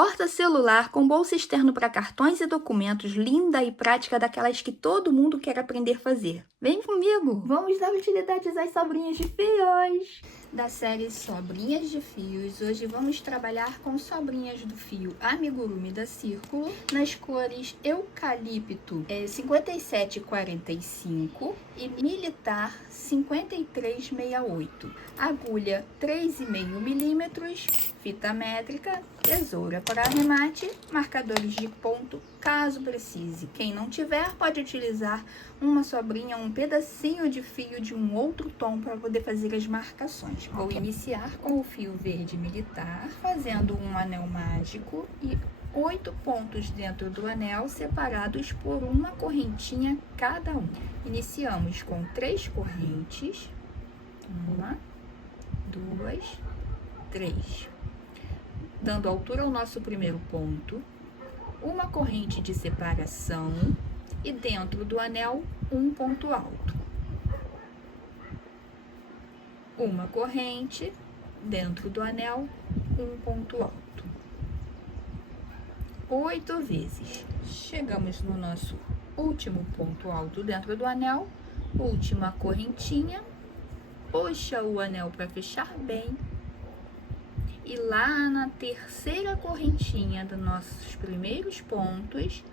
Porta-celular com bolsa externo para cartões e documentos, linda e prática, daquelas que todo mundo quer aprender a fazer. Vem comigo! Vamos dar utilidades às sobrinhas de fios! Da série Sobrinhas de Fios, hoje vamos trabalhar com sobrinhas do fio Amigurumi da Círculo, nas cores Eucalipto 5745 e Militar 5368. Agulha 3,5 milímetros, fita métrica, tesoura para arremate, marcadores de ponto, caso precise. Quem não tiver, pode utilizar uma sobrinha, um pedacinho de fio de um outro tom para poder fazer as marcações. Vou iniciar com o fio verde militar, fazendo um anel mágico e 8 pontos dentro do anel, separados por uma correntinha cada um. Iniciamos com 3 correntes, 1, 2, 3. Dando altura ao nosso primeiro ponto, uma corrente de separação e dentro do anel um ponto alto. Uma corrente, dentro do anel, um ponto alto. 8 vezes. Chegamos no nosso último ponto alto dentro do anel, última correntinha, puxa o anel para fechar bem. E lá na terceira correntinha dos nossos primeiros pontos,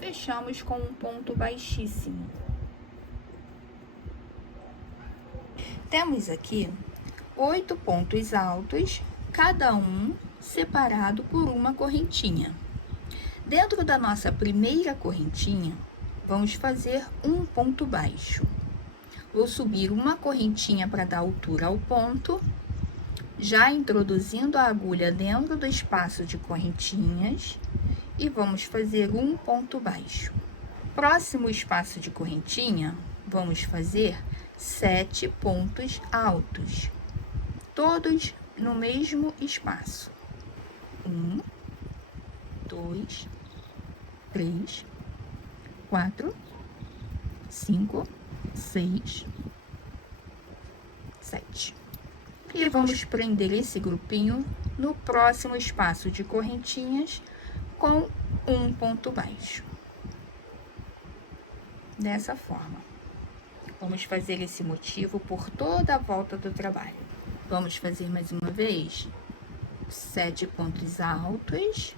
fechamos com um ponto baixíssimo. Temos aqui 8 pontos altos, cada um separado por uma correntinha. Dentro da nossa primeira correntinha, vamos fazer um ponto baixo. Vou subir uma correntinha para dar altura ao ponto, já introduzindo a agulha dentro do espaço de correntinhas, e vamos fazer um ponto baixo. Próximo espaço de correntinha, vamos fazer 7 pontos altos, todos no mesmo espaço. 1, 2, 3, 4, 5, 6, 7. E vamos prender esse grupinho no próximo espaço de correntinhas com um ponto baixo. Dessa forma. Vamos fazer esse motivo por toda a volta do trabalho. Vamos fazer mais uma vez 7 pontos altos.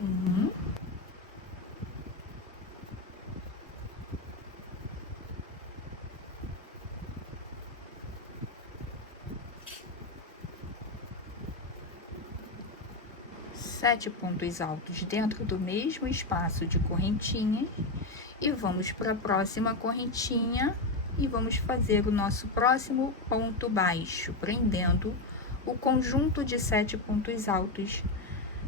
1, 7 pontos altos dentro do mesmo espaço de correntinhas, e vamos para a próxima correntinha e vamos fazer o nosso próximo ponto baixo, prendendo o conjunto de 7 pontos altos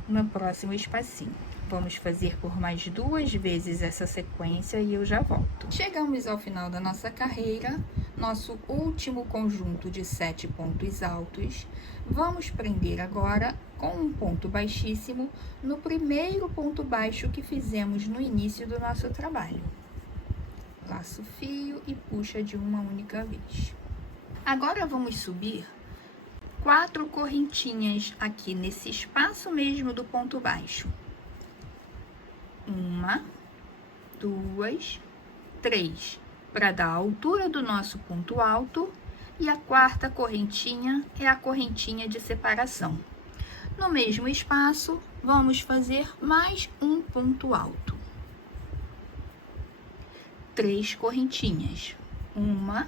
no próximo espacinho. Vamos fazer por mais 2 vezes essa sequência e eu já volto. Chegamos ao final da nossa carreira, nosso último conjunto de 7 pontos altos. Vamos prender agora com um ponto baixíssimo no primeiro ponto baixo que fizemos no início do nosso trabalho. Laço o fio e puxa de uma única vez. Agora vamos subir 4 correntinhas aqui nesse espaço mesmo do ponto baixo. 1, 2, 3, para dar a altura do nosso ponto alto, e a quarta correntinha é a correntinha de separação. No mesmo espaço, vamos fazer mais um ponto alto. 3 correntinhas. 1,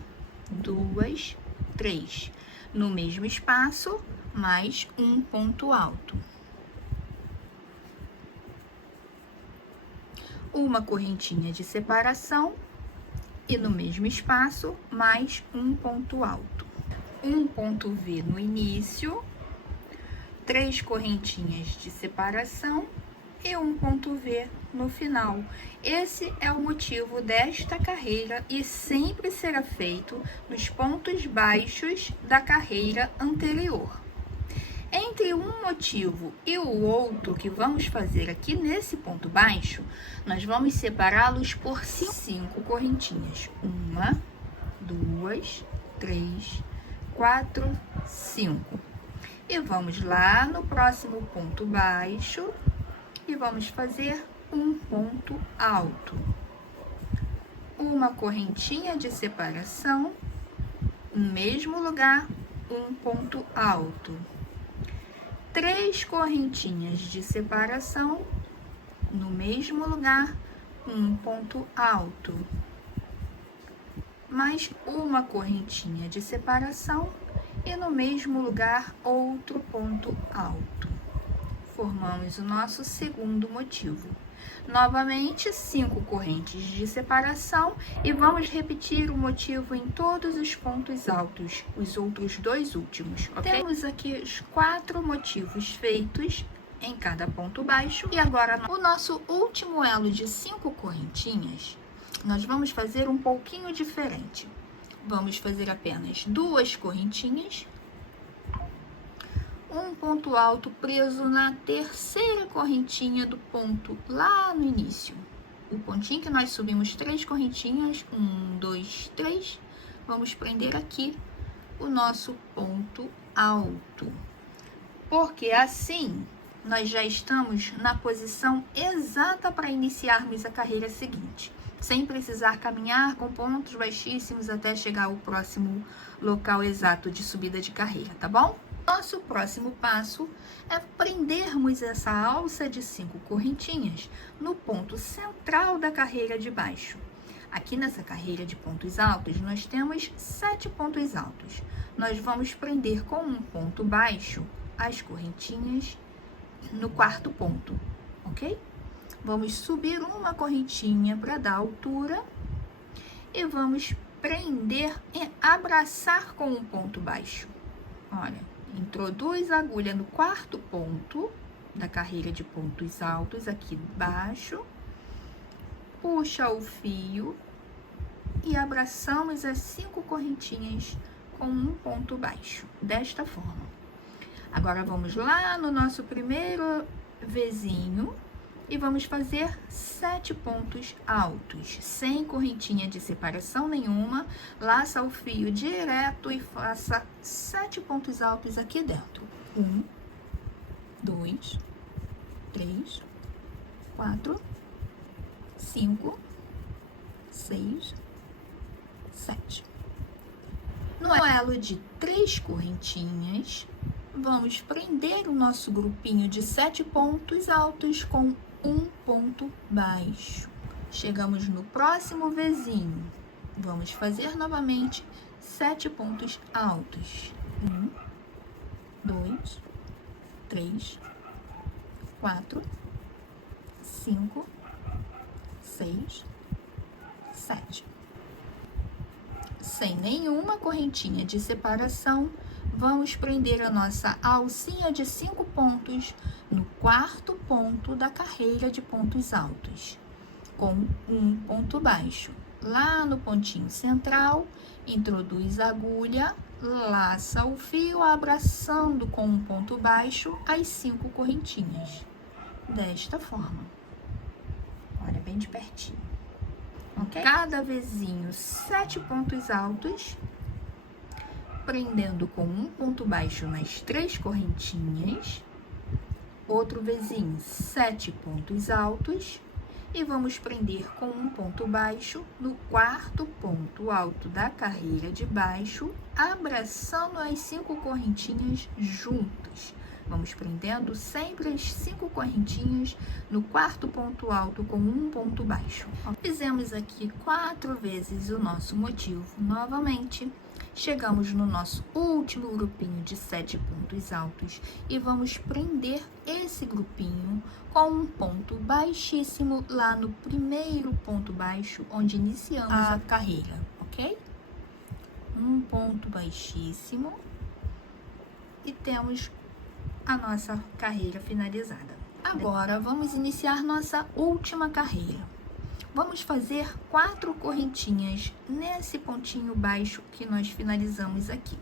2, 3. No mesmo espaço, mais um ponto alto. Uma correntinha de separação e no mesmo espaço, mais um ponto alto. Um ponto V no início, 3 correntinhas de separação e um ponto V no final. Esse é o motivo desta carreira e sempre será feito nos pontos baixos da carreira anterior. Entre um motivo e o outro que vamos fazer aqui nesse ponto baixo, nós vamos separá-los por 5 correntinhas. 1, 2, 3, 4, 5. E vamos lá no próximo ponto baixo e vamos fazer um ponto alto. Uma correntinha de separação, no mesmo lugar, um ponto alto. 3 correntinhas de separação, no mesmo lugar, um ponto alto. Mais uma correntinha de separação e no mesmo lugar, outro ponto alto. Formamos o nosso segundo motivo. Novamente, 5 correntes de separação e vamos repetir o motivo em todos os pontos altos, os outros 2 últimos, ok? Temos aqui os 4 motivos feitos em cada ponto baixo. E agora, o nosso último elo de 5 correntinhas, nós vamos fazer um pouquinho diferente. Vamos fazer apenas 2 correntinhas, um ponto alto preso na terceira correntinha do ponto lá no início. O pontinho que nós subimos 3 correntinhas, 1, 2, 3, vamos prender aqui o nosso ponto alto. Porque assim, nós já estamos na posição exata para iniciarmos a carreira seguinte, sem precisar caminhar com pontos baixíssimos até chegar ao próximo local exato de subida de carreira, tá bom? Nosso próximo passo é prendermos essa alça de 5 correntinhas no ponto central da carreira de baixo. Aqui nessa carreira de pontos altos, nós temos 7 pontos altos. Nós vamos prender com um ponto baixo as correntinhas no quarto ponto, ok? Vamos subir uma correntinha para dar altura e vamos prender e abraçar com um ponto baixo. Olha. Introduz a agulha no quarto ponto da carreira de pontos altos, aqui baixo, puxa o fio e abraçamos as 5 correntinhas com um ponto baixo, desta forma. Agora, vamos lá no nosso primeiro Vzinho e vamos fazer 7 pontos altos, sem correntinha de separação nenhuma. Laça o fio direto e faça 7 pontos altos aqui dentro. 1, 2, 3, 4, 5, 6, 7. No elo de 3 correntinhas, vamos prender o nosso grupinho de 7 pontos altos com um ponto baixo. Chegamos no próximo Vzinho. Vamos fazer novamente 7 pontos altos. 1, 2, 3, 4, 5, 6, 7. Sem nenhuma correntinha de separação, vamos prender a nossa alcinha de 5 pontos no quarto ponto da carreira de pontos altos, com um ponto baixo. Lá no pontinho central, introduz a agulha, laça o fio, abraçando com um ponto baixo as 5 correntinhas, desta forma. Olha, bem de pertinho. Ok? Cada Vzinho, 7 pontos altos, prendendo com um ponto baixo nas 3 correntinhas, outro Vzinho, 7 pontos altos, e vamos prender com um ponto baixo no quarto ponto alto da carreira de baixo, abraçando as 5 correntinhas juntas. Vamos prendendo sempre as 5 correntinhas no quarto ponto alto com um ponto baixo. Fizemos aqui 4 vezes o nosso motivo novamente. Chegamos no nosso último grupinho de 7 pontos altos e vamos prender esse grupinho com um ponto baixíssimo lá no primeiro ponto baixo, onde iniciamos a carreira, ok? Um ponto baixíssimo e temos a nossa carreira finalizada. Agora, vamos iniciar nossa última carreira. Vamos fazer 4 correntinhas nesse pontinho baixo que nós finalizamos aqui.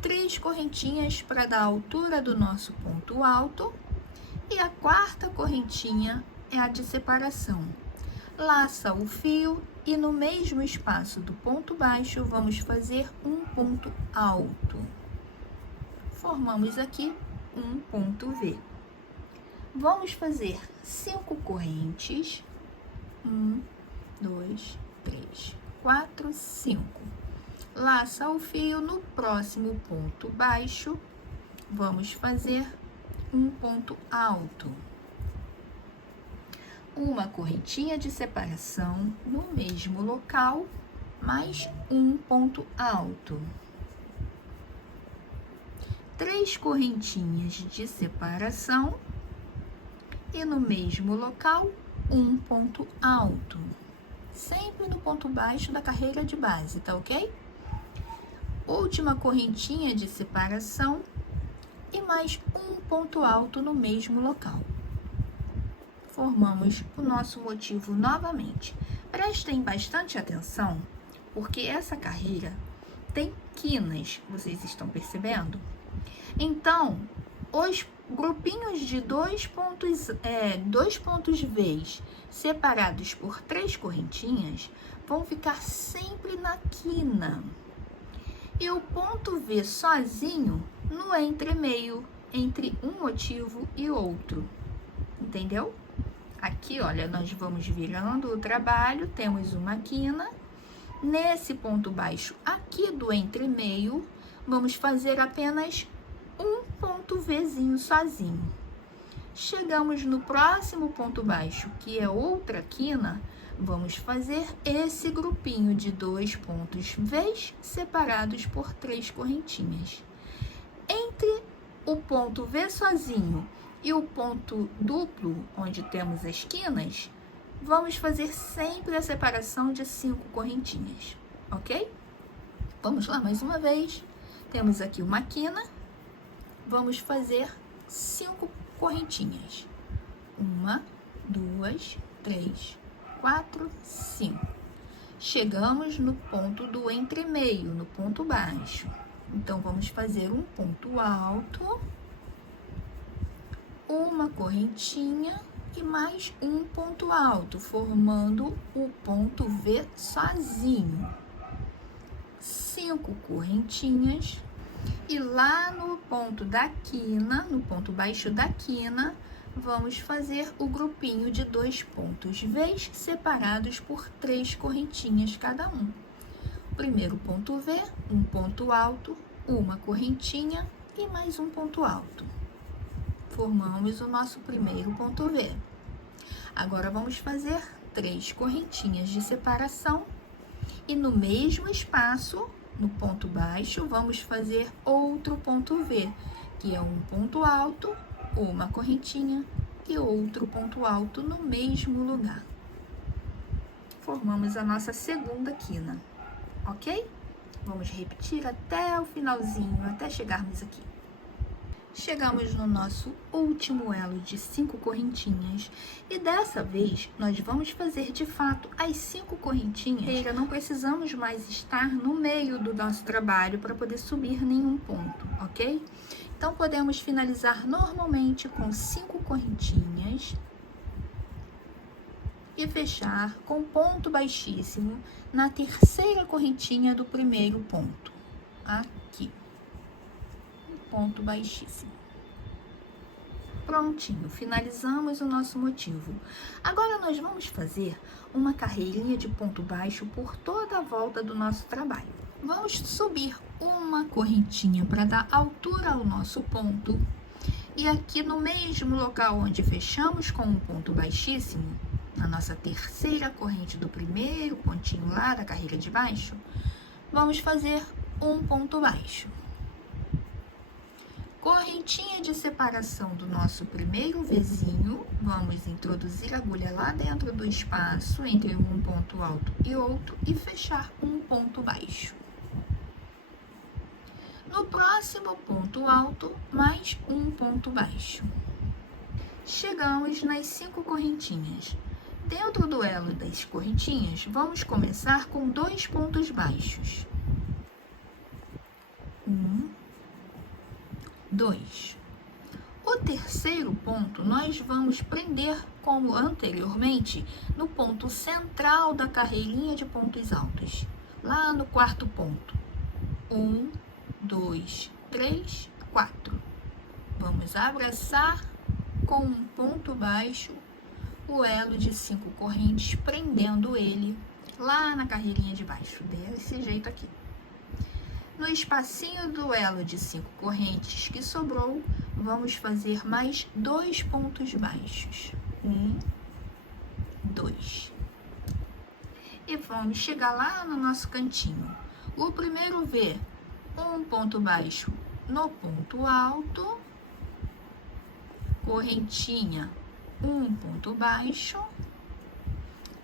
3 correntinhas para dar a altura do nosso ponto alto. E a quarta correntinha é a de separação. Laça o fio e no mesmo espaço do ponto baixo, vamos fazer um ponto alto. Formamos aqui um ponto V. Vamos fazer 5 correntes. 1, 2, 3, 4, 5. Laça o fio no próximo ponto baixo. Vamos fazer um ponto alto. Uma correntinha de separação no mesmo local, mais um ponto alto. 3 correntinhas de separação e no mesmo local, um ponto alto. Sempre no ponto baixo da carreira de base, tá ok? Última correntinha de separação e mais um ponto alto no mesmo local. Formamos o nosso motivo novamente. Prestem bastante atenção, porque essa carreira tem quinas, vocês estão percebendo? Então, os grupinhos de dois pontos V's separados por 3 correntinhas vão ficar sempre na quina. E o ponto V sozinho no entremeio entre um motivo e outro. Entendeu? Aqui, olha, nós vamos virando o trabalho, temos uma quina. Nesse ponto baixo aqui do entremeio, vamos fazer apenas um ponto Vzinho sozinho. Chegamos no próximo ponto baixo, que é outra quina, vamos fazer esse grupinho de 2 pontos V's separados por 3 correntinhas. Entre o ponto V sozinho e o ponto duplo, onde temos as quinas, vamos fazer sempre a separação de 5 correntinhas, ok? Vamos lá mais uma vez. Temos aqui uma quina, vamos fazer 5 correntinhas. 1, 2, 3, 4, 5. Chegamos no ponto do entremeio, no ponto baixo. Então, vamos fazer um ponto alto, uma correntinha e mais um ponto alto, formando o ponto V sozinho. 5 correntinhas e lá no ponto da quina, no ponto baixo da quina, vamos fazer o grupinho de 2 pontos V's separados por 3 correntinhas cada um. Primeiro ponto V, um ponto alto, uma correntinha e mais um ponto alto. Formamos o nosso primeiro ponto V. Agora, vamos fazer 3 correntinhas de separação e no mesmo espaço, no ponto baixo, vamos fazer outro ponto V, que é um ponto alto, uma correntinha e outro ponto alto no mesmo lugar. Formamos a nossa segunda quina, ok? Vamos repetir até o finalzinho, até chegarmos aqui. Chegamos no nosso último elo de 5 correntinhas e dessa vez nós vamos fazer de fato as 5 correntinhas. Não precisamos mais estar no meio do nosso trabalho para poder subir nenhum ponto, ok? Então, podemos finalizar normalmente com 5 correntinhas e fechar com ponto baixíssimo na terceira correntinha do primeiro ponto, aqui. Ponto baixíssimo. Prontinho, finalizamos o nosso motivo. Agora, nós vamos fazer uma carreirinha de ponto baixo por toda a volta do nosso trabalho. Vamos subir uma correntinha para dar altura ao nosso ponto. E aqui no mesmo local onde fechamos com um ponto baixíssimo, na nossa terceira corrente do primeiro pontinho lá da carreira de baixo, vamos fazer um ponto baixo. Correntinha de separação do nosso primeiro Vzinho, vamos introduzir a agulha lá dentro do espaço entre um ponto alto e outro e fechar um ponto baixo. No próximo ponto alto, mais um ponto baixo. Chegamos nas 5 correntinhas. Dentro do elo das correntinhas, vamos começar com 2 pontos baixos. 1, 2. O terceiro ponto nós vamos prender, como anteriormente, no ponto central da carreirinha de pontos altos, lá no quarto ponto. 1, 2, 3, 4. Vamos abraçar com um ponto baixo o elo de 5 correntes, prendendo ele lá na carreirinha de baixo, desse jeito aqui. No espacinho do elo de 5 correntes que sobrou, vamos fazer mais 2 pontos baixos. 1, 2. E vamos chegar lá no nosso cantinho. O primeiro V, um ponto baixo no ponto alto, correntinha, um ponto baixo,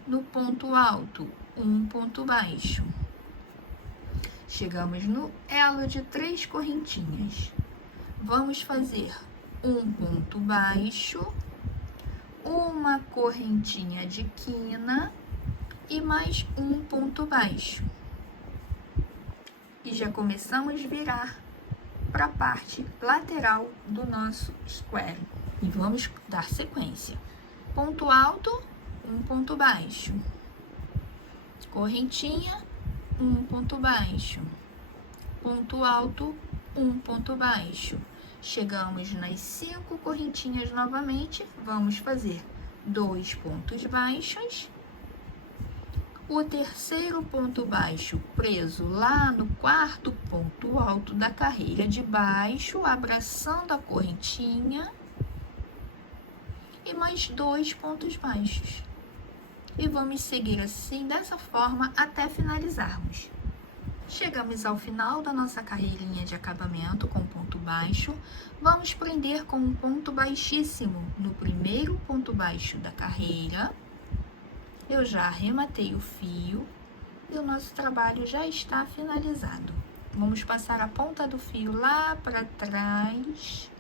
no ponto alto, um ponto baixo. Chegamos no elo de 3 correntinhas. Vamos fazer um ponto baixo, uma correntinha de quina e mais um ponto baixo. E já começamos a virar para a parte lateral do nosso square. E vamos dar sequência. Ponto alto, um ponto baixo. Correntinha, um ponto baixo. Ponto alto, um ponto baixo. Chegamos nas 5 correntinhas novamente. Vamos fazer 2 pontos baixos. O terceiro ponto baixo preso lá no 4º ponto alto da carreira de baixo, abraçando a correntinha. E mais 2 pontos baixos. E vamos seguir assim, dessa forma, até finalizarmos. Chegamos ao final da nossa carreirinha de acabamento com ponto baixo. Vamos prender com um ponto baixíssimo no primeiro ponto baixo da carreira. Eu já arrematei o fio e o nosso trabalho já está finalizado. Vamos passar a ponta do fio lá para trás.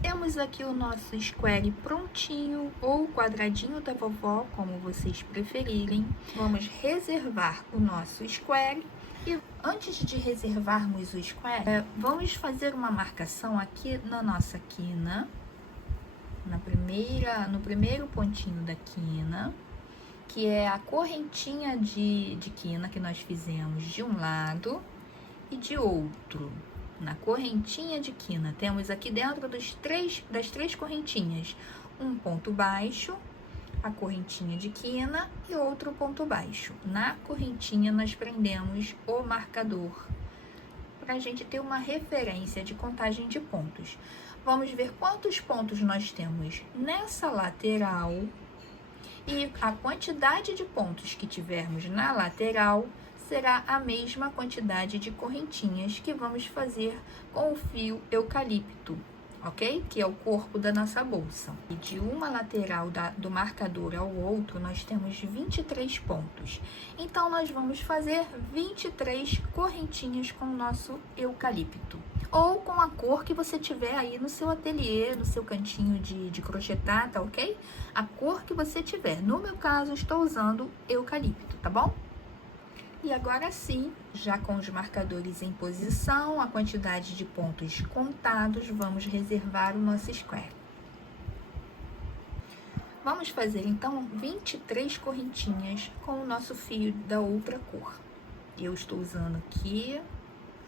Temos aqui o nosso square prontinho, ou quadradinho da vovó, como vocês preferirem. Vamos reservar o nosso square. E antes de reservarmos o square, vamos fazer uma marcação aqui na nossa quina. No primeiro pontinho da quina, que é a correntinha de quina que nós fizemos de um lado e de outro. Na correntinha de quina, temos aqui dentro das três correntinhas, um ponto baixo, a correntinha de quina e outro ponto baixo. Na correntinha, nós prendemos o marcador, para a gente ter uma referência de contagem de pontos. Vamos ver quantos pontos nós temos nessa lateral e a quantidade de pontos que tivermos na lateral será a mesma quantidade de correntinhas que vamos fazer com o fio eucalipto, ok? Que é o corpo da nossa bolsa. E de uma lateral do marcador ao outro, nós temos 23 pontos. Então, nós vamos fazer 23 correntinhas com o nosso eucalipto. Ou com a cor que você tiver aí no seu ateliê, no seu cantinho de crochetar, tá ok? A cor que você tiver. No meu caso, estou usando eucalipto, tá bom? E agora sim, já com os marcadores em posição, a quantidade de pontos contados, vamos reservar o nosso square. Vamos fazer então 23 correntinhas com o nosso fio da outra cor. Eu estou usando aqui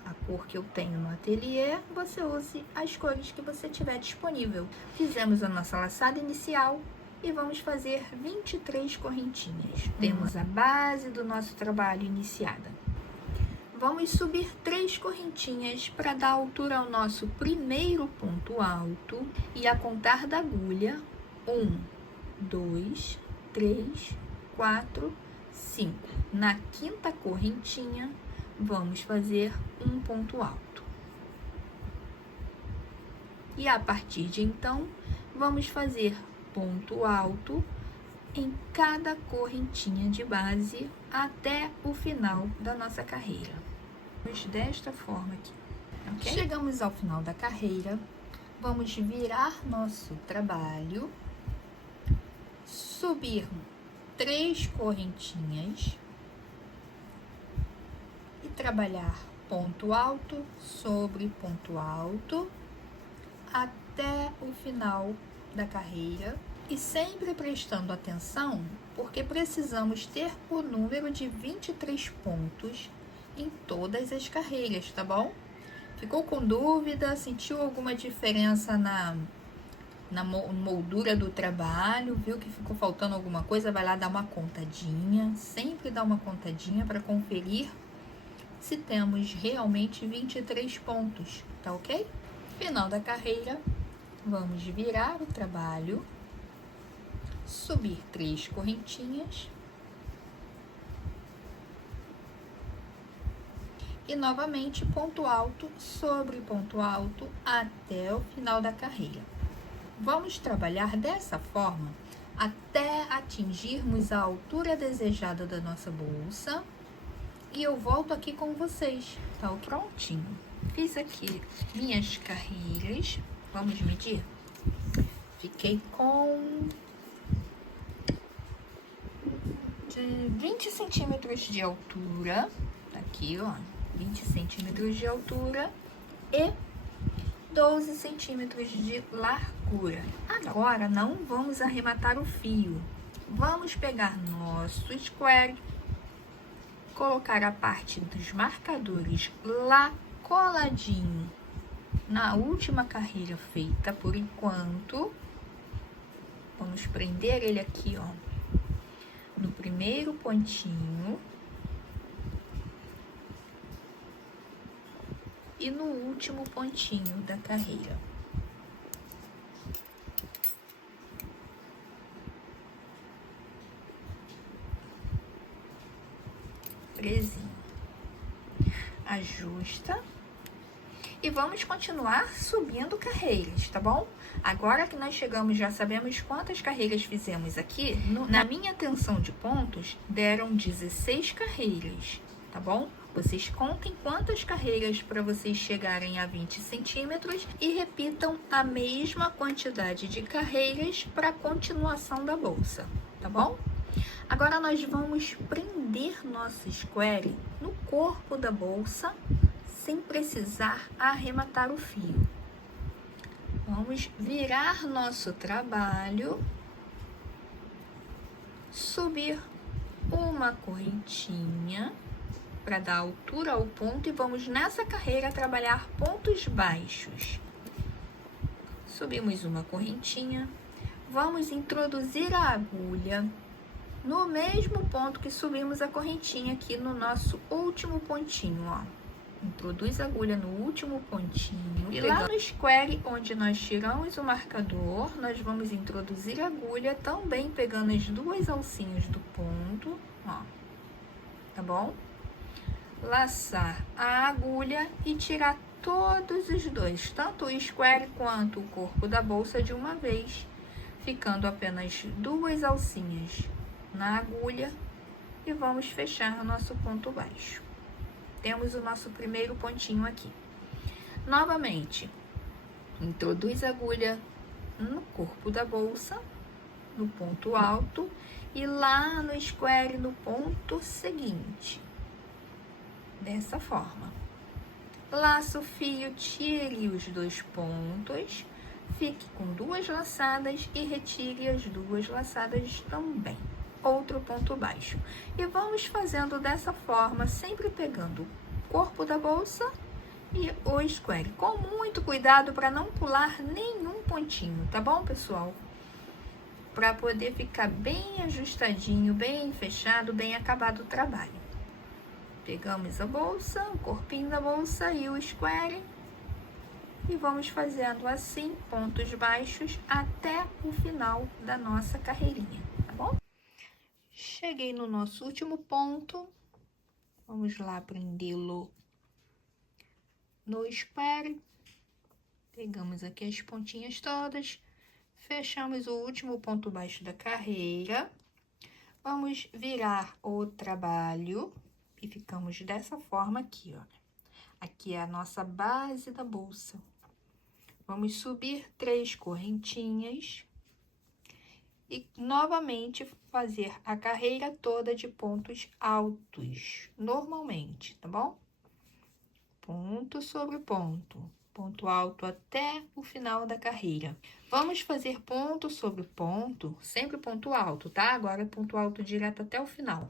a cor que eu tenho no ateliê, você use as cores que você tiver disponível. Fizemos a nossa laçada inicial e vamos fazer 23 correntinhas. Temos a base do nosso trabalho iniciada. Vamos subir 3 correntinhas para dar altura ao nosso primeiro ponto alto e a contar da agulha 1, 2, 3, 4, 5. Na 5ª correntinha, vamos fazer um ponto alto. E a partir de então, vamos fazer ponto alto em cada correntinha de base até o final da nossa carreira. Desta forma aqui, ok? Chegamos ao final da carreira, vamos virar nosso trabalho, subir 3 correntinhas e trabalhar ponto alto sobre ponto alto até o final da carreira e sempre prestando atenção, porque precisamos ter o número de 23 pontos em todas as carreiras, tá bom? Ficou com dúvida? Sentiu alguma diferença na moldura do trabalho? Viu que ficou faltando alguma coisa? Vai lá dar uma contadinha. Sempre dá uma contadinha para conferir se temos realmente 23 pontos, tá ok? Final da carreira, vamos virar o trabalho, subir 3 correntinhas e novamente ponto alto sobre ponto alto até o final da carreira. Vamos trabalhar dessa forma até atingirmos a altura desejada da nossa bolsa e eu volto aqui com vocês, tá? Prontinho. Fiz aqui minhas carreiras, vamos medir? Fiquei com 20 centímetros de altura, tá aqui, ó, 20 centímetros de altura e 12 centímetros de largura. Agora, não vamos arrematar o fio. Vamos pegar nosso square, colocar a parte dos marcadores lá coladinho na última carreira feita por enquanto. Vamos prender ele aqui, ó, no primeiro pontinho e no último pontinho da carreira. Presinho. Ajusta. E vamos continuar subindo carreiras, tá bom? Agora que nós chegamos, já sabemos quantas carreiras fizemos aqui. Na minha tensão de pontos, deram 16 carreiras, tá bom? Vocês contem quantas carreiras para vocês chegarem a 20 centímetros e repitam a mesma quantidade de carreiras para a continuação da bolsa, tá bom? Agora nós vamos prender nosso square no corpo da bolsa, sem precisar arrematar o fio. Vamos virar nosso trabalho, subir uma correntinha para dar altura ao ponto e vamos nessa carreira trabalhar pontos baixos. Subimos uma correntinha, vamos introduzir a agulha no mesmo ponto que subimos a correntinha aqui no nosso último pontinho, ó. Introduz a agulha no último pontinho. E lá no square, onde nós tiramos o marcador, nós vamos introduzir a agulha, também pegando as duas alcinhas do ponto, ó. Tá bom? Laçar a agulha e tirar todos os dois, tanto o square quanto o corpo da bolsa de uma vez, ficando apenas duas alcinhas na agulha e vamos fechar nosso ponto baixo. Temos o nosso primeiro pontinho aqui. Novamente, introduz a agulha no corpo da bolsa, no ponto alto, e lá no square, no ponto seguinte. Dessa forma. Laça o fio, tire os dois pontos, fique com duas laçadas e retire as duas laçadas também. Outro ponto baixo. E vamos fazendo dessa forma, sempre pegando o corpo da bolsa e o square. Com muito cuidado para não pular nenhum pontinho, tá bom, pessoal? Para poder ficar bem ajustadinho, bem fechado, bem acabado o trabalho. Pegamos a bolsa, o corpinho da bolsa e o square. E vamos fazendo assim, pontos baixos, até o final da nossa carreirinha, tá bom? Cheguei no nosso último ponto, vamos lá prendê-lo no square, pegamos aqui as pontinhas todas, fechamos o último ponto baixo da carreira, vamos virar o trabalho e ficamos dessa forma aqui, ó. Aqui é a nossa base da bolsa. Vamos subir 3 correntinhas. E novamente fazer a carreira toda de pontos altos, normalmente, tá bom? Ponto sobre ponto, ponto alto até o final da carreira. Vamos fazer ponto sobre ponto, sempre ponto alto, tá? Agora ponto alto direto até o final.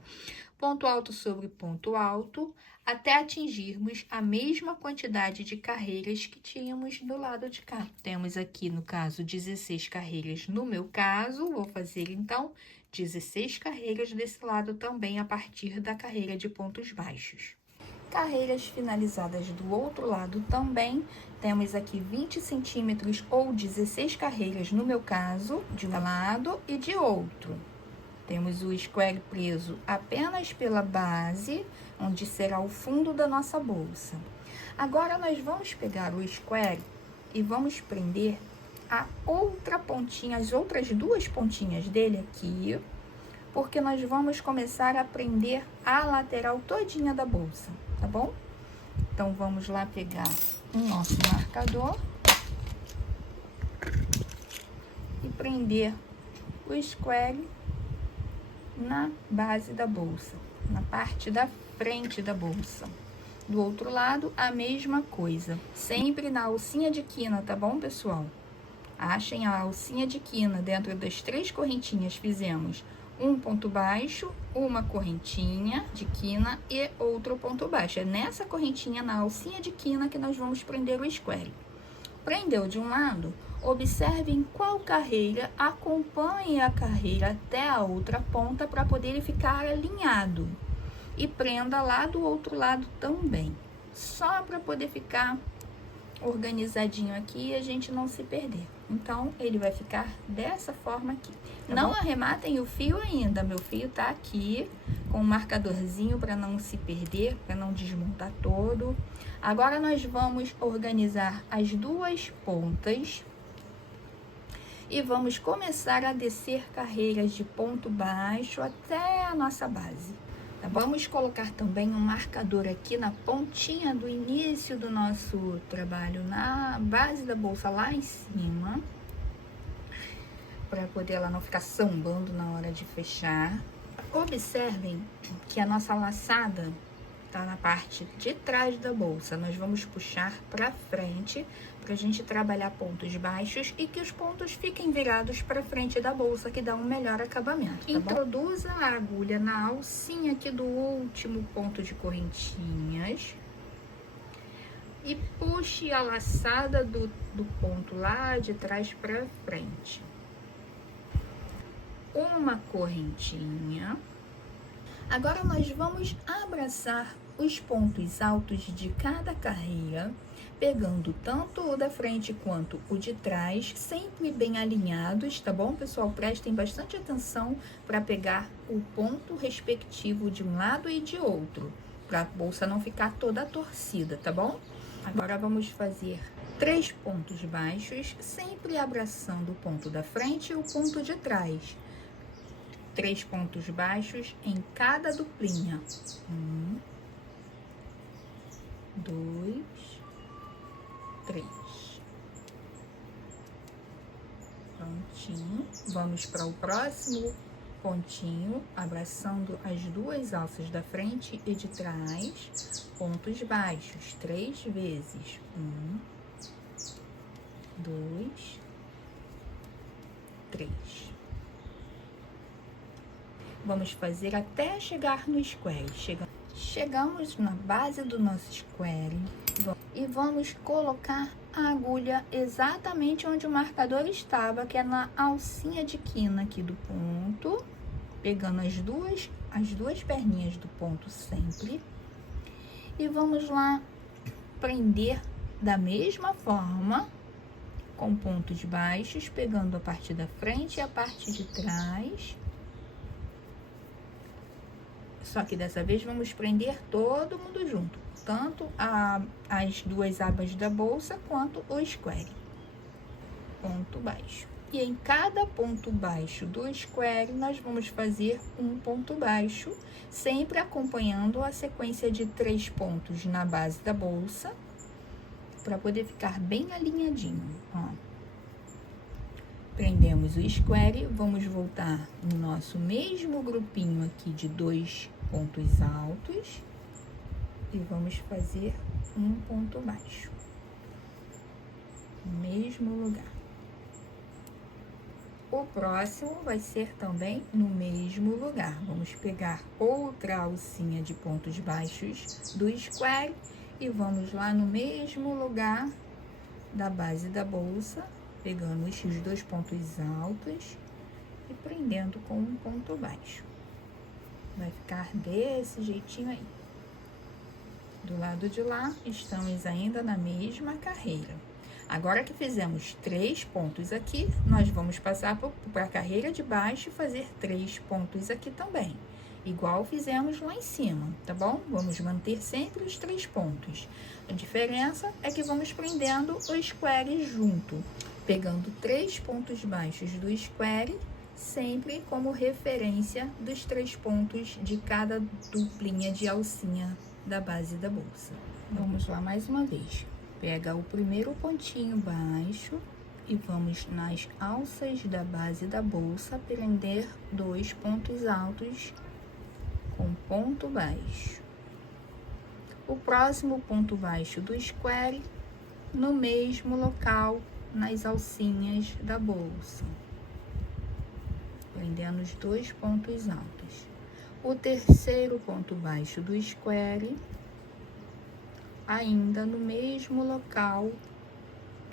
Ponto alto sobre ponto alto, até atingirmos a mesma quantidade de carreiras que tínhamos do lado de cá. Temos aqui, no caso, 16 carreiras no meu caso, vou fazer, então, 16 carreiras desse lado também, a partir da carreira de pontos baixos. Carreiras finalizadas do outro lado também, temos aqui 20 centímetros ou 16 carreiras no meu caso, de um lado e de outro. Temos o square preso apenas pela base, onde será o fundo da nossa bolsa. Agora, nós vamos pegar o square e vamos prender a outra pontinha, as outras duas pontinhas dele aqui, porque nós vamos começar a prender a lateral todinha da bolsa, tá bom? Então, vamos lá pegar o nosso marcador e prender o square na base da bolsa, na parte da frente da bolsa. Do outro lado, a mesma coisa, sempre na alcinha de quina, tá bom, pessoal? Achem a alcinha de quina, dentro das 3 correntinhas fizemos um ponto baixo, uma correntinha de quina e outro ponto baixo. É nessa correntinha, na alcinha de quina, que nós vamos prender o square. Prendeu de um lado, observe em qual carreira, acompanhe a carreira até a outra ponta para poder ele ficar alinhado. E prenda lá do outro lado também, só para poder ficar organizadinho aqui e a gente não se perder. Então, ele vai ficar dessa forma aqui. Tá não bom? Arrematem o fio ainda, meu fio tá aqui com um marcadorzinho para não se perder, para não desmontar todo. Agora, nós vamos organizar as duas pontas e vamos começar a descer carreiras de ponto baixo até a nossa base. Tá? Vamos colocar também um marcador aqui na pontinha do início do nosso trabalho, na base da bolsa lá em cima, para poder ela não ficar sambando na hora de fechar. Observem que a nossa laçada tá na parte de trás da bolsa. Nós vamos puxar para frente para a gente trabalhar pontos baixos e que os pontos fiquem virados para frente da bolsa, que dá um melhor acabamento. Tá Introduza bom? A agulha na alcinha aqui do último ponto de correntinhas e puxe a laçada do ponto lá de trás para frente. Uma correntinha. Agora, nós vamos abraçar os pontos altos de cada carreira, pegando tanto o da frente quanto o de trás, sempre bem alinhados, tá bom, pessoal? Prestem bastante atenção para pegar o ponto respectivo de um lado e de outro, para a bolsa não ficar toda torcida, tá bom? Agora, vamos fazer 3 pontos baixos, sempre abraçando o ponto da frente e o ponto de trás. 3 pontos baixos em cada duplinha. 1, 2, 3. Prontinho. Vamos para o próximo pontinho, abraçando as duas alças da frente e de trás. Pontos baixos, 3 vezes. 1, 2, 3. Vamos fazer até chegar no square. Chegamos na base do nosso square e vamos colocar a agulha exatamente onde o marcador estava, que é na alcinha de quina aqui do ponto, pegando as duas perninhas do ponto sempre. E vamos lá prender da mesma forma, com pontos baixos, pegando a parte da frente e a parte de trás. Só que dessa vez vamos prender todo mundo junto, tanto as duas abas da bolsa quanto o square. Ponto baixo. E em cada ponto baixo do square, nós vamos fazer um ponto baixo, sempre acompanhando a sequência de 3 pontos na base da bolsa, para poder ficar bem alinhadinho, ó. Prendemos o square, vamos voltar no nosso mesmo grupinho aqui de 2 pontos altos e vamos fazer um ponto baixo. no mesmo lugar. O próximo vai ser também no mesmo lugar. Vamos pegar outra alcinha de pontos baixos do square e vamos lá no mesmo lugar da base da bolsa, pegando os 2 pontos altos e prendendo com um ponto baixo. Vai ficar desse jeitinho aí. Do lado de lá, estamos ainda na mesma carreira. Agora que fizemos 3 pontos aqui, nós vamos passar para a carreira de baixo e fazer 3 pontos aqui também. Igual fizemos lá em cima, tá bom? Vamos manter sempre os 3 pontos. A diferença é que vamos prendendo o square junto, pegando 3 pontos baixos do square, sempre como referência dos 3 pontos de cada duplinha de alcinha da base da bolsa. Vamos lá mais uma vez. Pega o primeiro pontinho baixo e vamos nas alças da base da bolsa prender 2 pontos altos com ponto baixo. O próximo ponto baixo do square no mesmo local nas alcinhas da bolsa, prendendo os 2 pontos altos. O terceiro ponto baixo do square ainda no mesmo local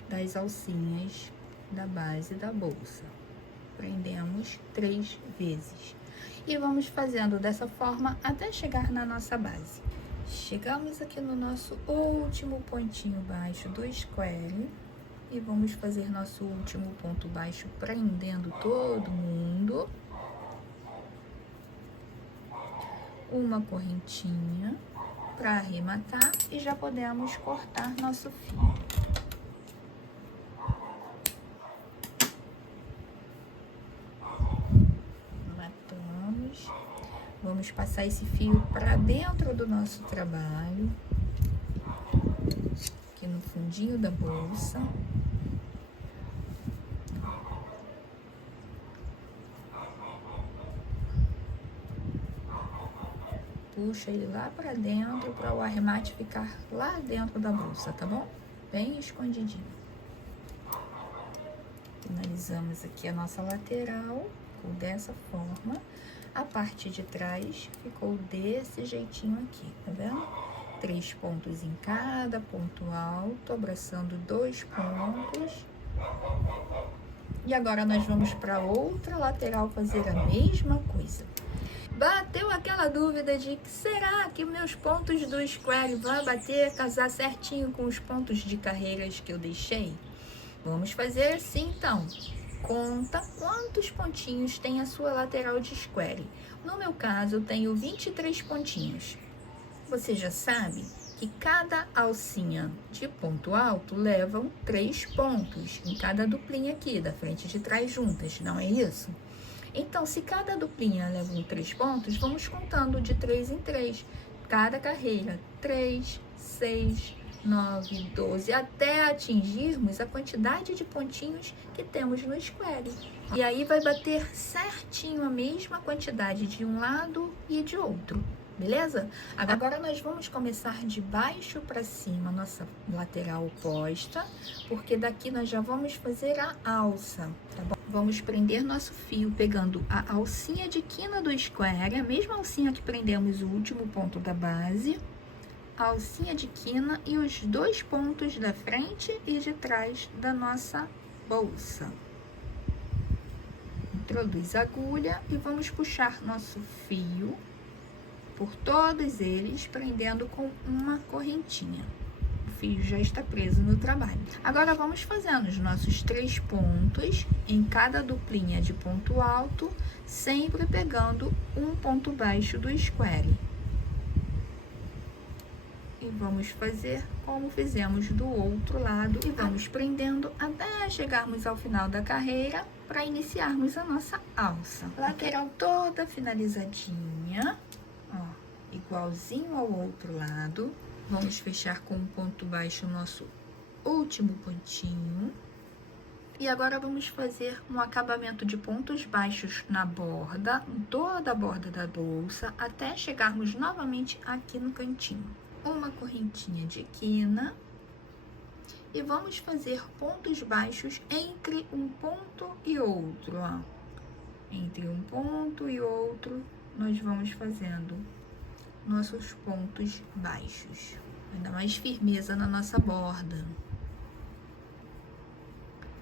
das alcinhas da base da bolsa. Prendemos 3 vezes. E vamos fazendo dessa forma até chegar na nossa base. Chegamos aqui no nosso último pontinho baixo do square e vamos fazer nosso último ponto baixo prendendo todo mundo. Uma correntinha para arrematar e já podemos cortar nosso fio. Matamos. Vamos passar esse fio para dentro do nosso trabalho, aqui no fundinho da bolsa. Puxa ele lá para dentro para o arremate ficar lá dentro da bolsa, tá bom? Bem escondidinho. Finalizamos aqui a nossa lateral, ficou dessa forma. A parte de trás ficou desse jeitinho aqui, tá vendo? 3 pontos em cada ponto alto, abraçando 2 pontos. E agora nós vamos para outra lateral fazer a mesma coisa. Bateu aquela dúvida de que será que meus pontos do square vão bater, casar certinho com os pontos de carreiras que eu deixei? Vamos fazer assim então. Conta quantos pontinhos tem a sua lateral de square. No meu caso, eu tenho 23 pontinhos. Você já sabe que cada alcinha de ponto alto levam 3 pontos em cada duplinha aqui, da frente e de trás juntas, não é isso? Então, se cada duplinha leva 3 pontos, vamos contando de 3 em 3. Cada carreira, 3, 6, 9, 12, até atingirmos a quantidade de pontinhos que temos no square. E aí vai bater certinho a mesma quantidade de um lado e de outro, beleza? Agora nós vamos começar de baixo para cima, nossa lateral oposta, porque daqui nós já vamos fazer a alça, tá bom? Vamos prender nosso fio pegando a alcinha de quina do square, a mesma alcinha que prendemos o último ponto da base, a alcinha de quina e os 2 pontos da frente e de trás da nossa bolsa. Introduz a agulha e vamos puxar nosso fio por todos eles, prendendo com uma correntinha. O fio já está preso no trabalho. Agora vamos fazendo os nossos 3 pontos em cada duplinha de ponto alto, sempre pegando um ponto baixo do square. E vamos fazer como fizemos do outro lado e vamos prendendo até chegarmos ao final da carreira para iniciarmos a nossa alça. Lateral toda finalizadinha, ó, igualzinho ao outro lado. Vamos fechar com um ponto baixo o nosso último pontinho. E agora vamos fazer um acabamento de pontos baixos na borda, em toda a borda da bolsa, até chegarmos novamente aqui no cantinho. Uma correntinha de quina E vamos fazer pontos baixos entre um ponto e outro, ó. Entre um ponto e outro, nós vamos fazendo nossos pontos baixos. Ainda mais firmeza na nossa borda.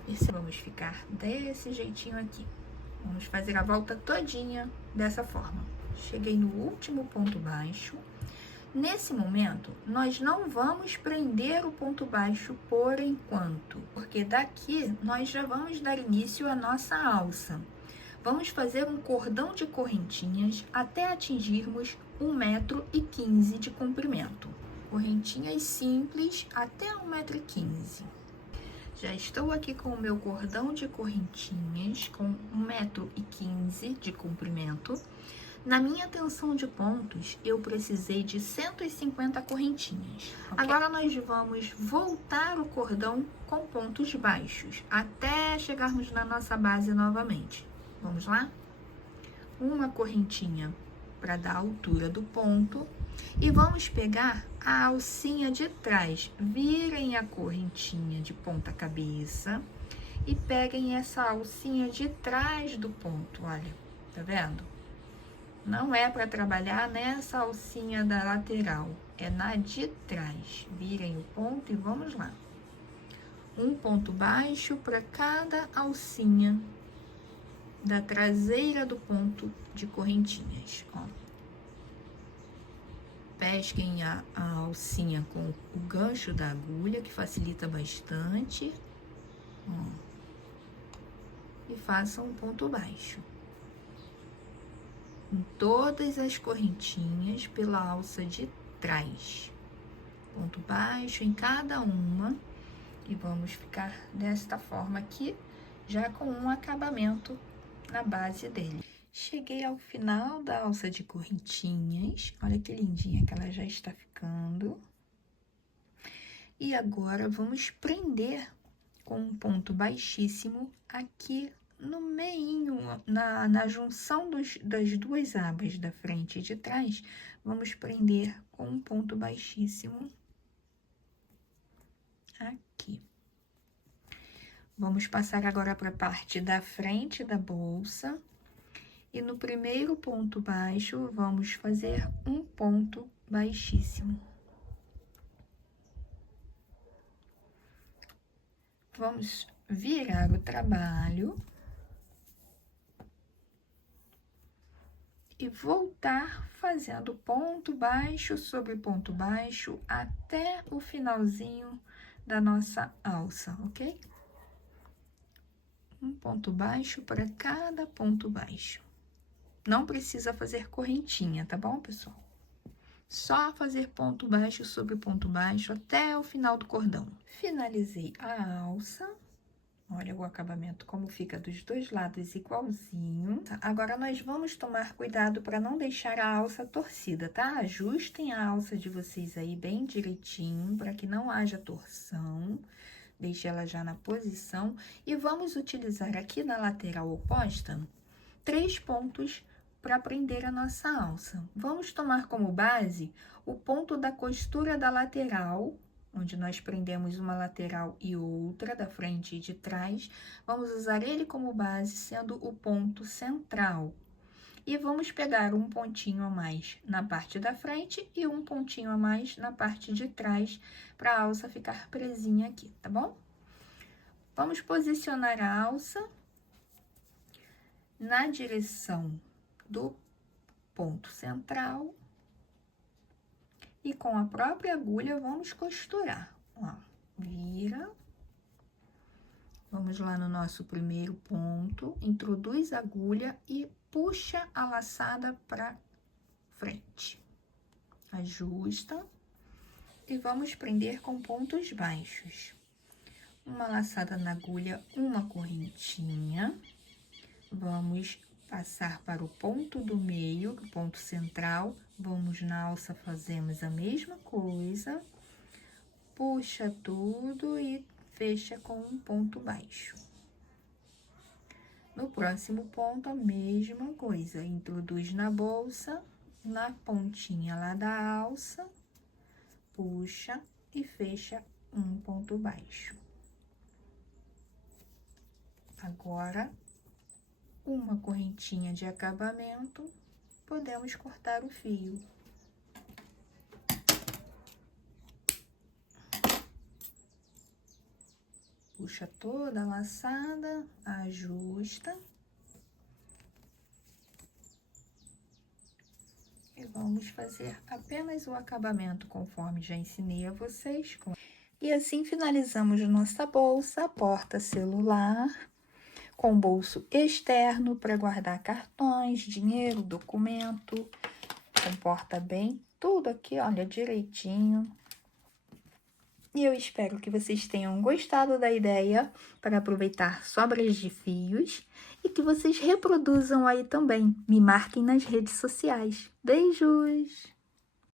E vamos ficar desse jeitinho aqui. Vamos fazer a volta todinha dessa forma. Cheguei no último ponto baixo. Nesse momento, nós não vamos prender o ponto baixo por enquanto, porque daqui nós já vamos dar início à nossa alça. Vamos fazer um cordão de correntinhas até atingirmos 1,15 m de comprimento. Correntinhas simples até 1,15 m. Já estou aqui com o meu cordão de correntinhas com 1,15 m de comprimento. Na minha tensão de pontos, eu precisei de 150 correntinhas. Okay. Agora, nós vamos voltar o cordão com pontos baixos, até chegarmos na nossa base novamente. Vamos lá? Uma correntinha para dar a altura do ponto. E vamos pegar a alcinha de trás. Virem a correntinha de ponta cabeça e peguem essa alcinha de trás do ponto, olha, tá vendo? Não é para trabalhar nessa alcinha da lateral, é na de trás. Virem o ponto e vamos lá. Um ponto baixo para cada alcinha da traseira do ponto de correntinhas, ó. Pesquem a alcinha com o gancho da agulha, que facilita bastante, ó. E façam um ponto baixo em todas as correntinhas pela alça de trás. Ponto baixo em cada uma. E vamos ficar desta forma aqui, já com um acabamento na base dele. Cheguei ao final da alça de correntinhas. Olha que lindinha que ela já está ficando. E agora, vamos prender com um ponto baixíssimo aqui no meinho, na junção das duas abas da frente e de trás. Vamos prender com um ponto baixíssimo aqui. Vamos passar agora para a parte da frente da bolsa. E no primeiro ponto baixo, vamos fazer um ponto baixíssimo. Vamos virar o trabalho e voltar fazendo ponto baixo sobre ponto baixo até o finalzinho da nossa alça, ok? Um ponto baixo para cada ponto baixo. Não precisa fazer correntinha, tá bom, pessoal? Só fazer ponto baixo sobre ponto baixo até o final do cordão. Finalizei a alça. Olha o acabamento como fica dos dois lados igualzinho. Agora, nós vamos tomar cuidado para não deixar a alça torcida, tá? Ajustem a alça de vocês aí bem direitinho, para que não haja torção. Deixe ela já na posição. E vamos utilizar aqui na lateral oposta 3 pontos para prender a nossa alça. Vamos tomar como base o ponto da costura da lateral, onde nós prendemos uma lateral e outra, da frente e de trás. Vamos usar ele como base, sendo o ponto central. E vamos pegar um pontinho a mais na parte da frente e um pontinho a mais na parte de trás, para a alça ficar presinha aqui, tá bom? Vamos posicionar a alça na direção do ponto central. E com a própria agulha, vamos costurar, ó, vira. Vamos lá no nosso primeiro ponto, introduz a agulha e puxa a laçada para frente. Ajusta e vamos prender com pontos baixos. Uma laçada na agulha, uma correntinha. Vamos passar para o ponto do meio, o ponto central. Vamos na alça, fazemos a mesma coisa, puxa tudo e fecha com um ponto baixo. No próximo ponto, a mesma coisa, introduz na bolsa, na pontinha lá da alça, puxa e fecha um ponto baixo. Agora, uma correntinha de acabamento, podemos cortar o fio. Puxa toda a laçada, ajusta. E vamos fazer apenas o acabamento conforme já ensinei a vocês. E assim finalizamos nossa bolsa porta-celular com bolso externo para guardar cartões, dinheiro, documento. Comporta bem tudo aqui, olha, direitinho. E eu espero que vocês tenham gostado da ideia para aproveitar sobras de fios e que vocês reproduzam aí também. Me marquem nas redes sociais. Beijos!